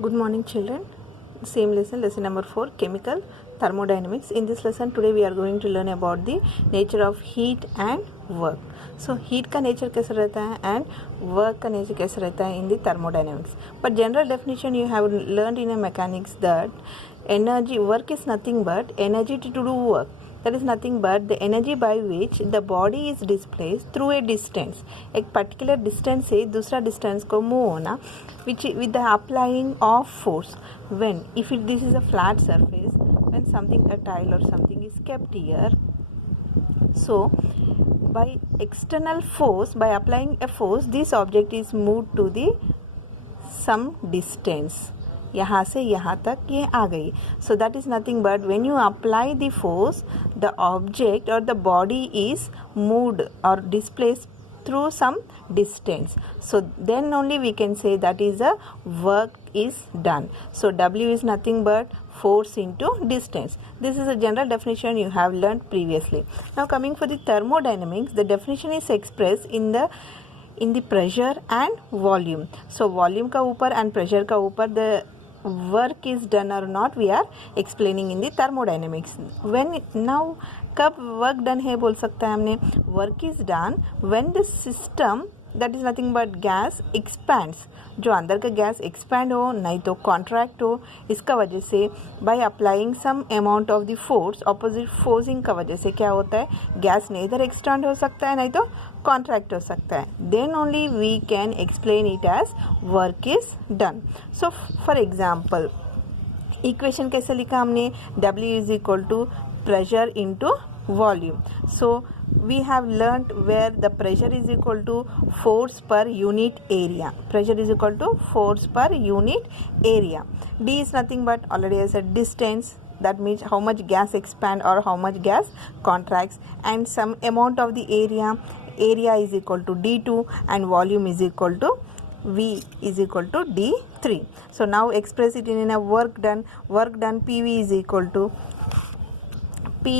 Good morning children. Same lesson number 4, chemical thermodynamics. In this lesson today we are going to learn about the nature of heat and work. So heat का nature कैसा रहता है and work का nature कैसा रहता है in the thermodynamics. But general definition you have learned in a mechanics that energy work is nothing but energy to do work. That is nothing but the energy by which the body is displaced through a distance. एक particular distance से दूसरा distance को move होना, which with the applying of force. When this is a flat surface, when something a tile or something is kept here, so by external force, by applying a force, this object is moved to the some distance. यहाँ से यहाँ तक ये आ गई. So that is nothing but when you apply the force, the object or the body is moved or displaced through some distance. So then only we can say that is a work is done. So W is nothing but force into distance. This is a general definition you have learned previously. Now coming for the thermodynamics, the definition is expressed in the pressure and volume. So volume का ऊपर and pressure का ऊपर the work is done or not we are explaining in the thermodynamics. When now कब work done है बोल सकता है हमने, work is done when the system that is nothing but gas expands. जो अंदर का गैस एक्सपैंड हो नहीं तो कॉन्ट्रैक्ट हो, इसका वजह से by applying some amount of the force, opposite forcing का वजह से क्या होता है, गैस ने इधर एक्सटेंड हो सकता है नहीं तो कॉन्ट्रैक्ट हो सकता है. Then only we can explain it as work is done. So for example equation कैसे लिखा हमने, W is equal to pressure into volume. So we have learnt where the pressure is equal to force per unit area. Pressure is equal to force per unit area. D is nothing but already I said distance. That means how much gas expand or how much gas contracts, and some amount of the area. Area is equal to D2 and volume is equal to V is equal to D3. So now express it in a work done. Work done PV is equal to P.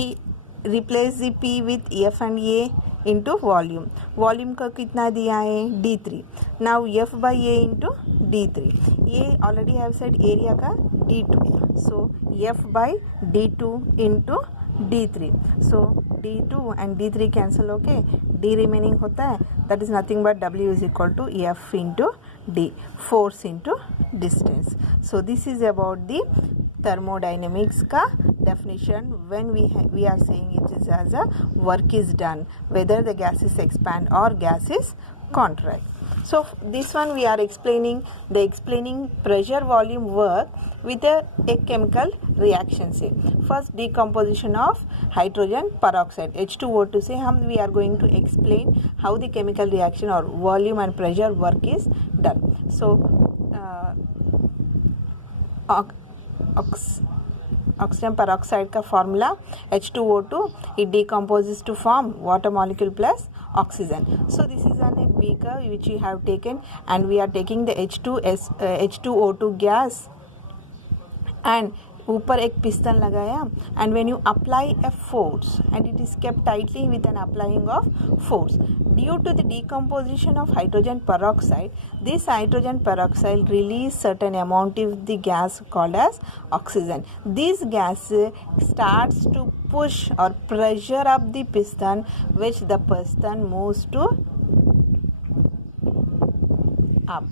Replace the P with F and A into volume. Volume का कितना दिया है, D3. Now F by A into D3. A already I have said area का D2. So F by D2 into D3. So D2 and D3 cancel, okay. D remaining होता है, that is nothing but W is equal to F into D, force into distance. So this is about the thermodynamics का definition when we are saying it is as a work is done, whether the gases expand or gases contract. So this one we are explaining pressure volume work with a chemical reaction से. First decomposition of hydrogen peroxide H2O2 से we are going to explain how the chemical reaction or volume and pressure work is done. So oxygen peroxide का formula H2O2, it decomposes to form water molecule plus oxygen. So this is on a beaker which we have taken and we are taking the H2O2 gas and ऊपर एक piston लगाया, and when you apply a force and it is kept tightly with an applying of force, due to the decomposition of hydrogen peroxide, this hydrogen peroxide release certain amount of the gas called as oxygen. This gas starts to push or pressure up the piston, which the piston moves to up.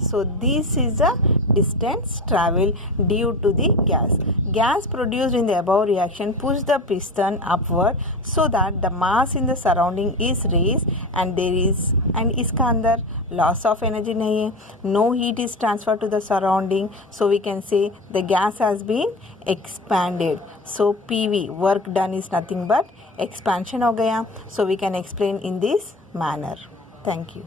So this is the distance travel due to the gas. Gas produced in the above reaction push the piston upward so that the mass in the surrounding is raised and इसका अंदर loss of energy नहीं है, no heat is transferred to the surrounding, so we can say the gas has been expanded. So PV work done is nothing but expansion हो गया. So we can explain in this manner. Thank you.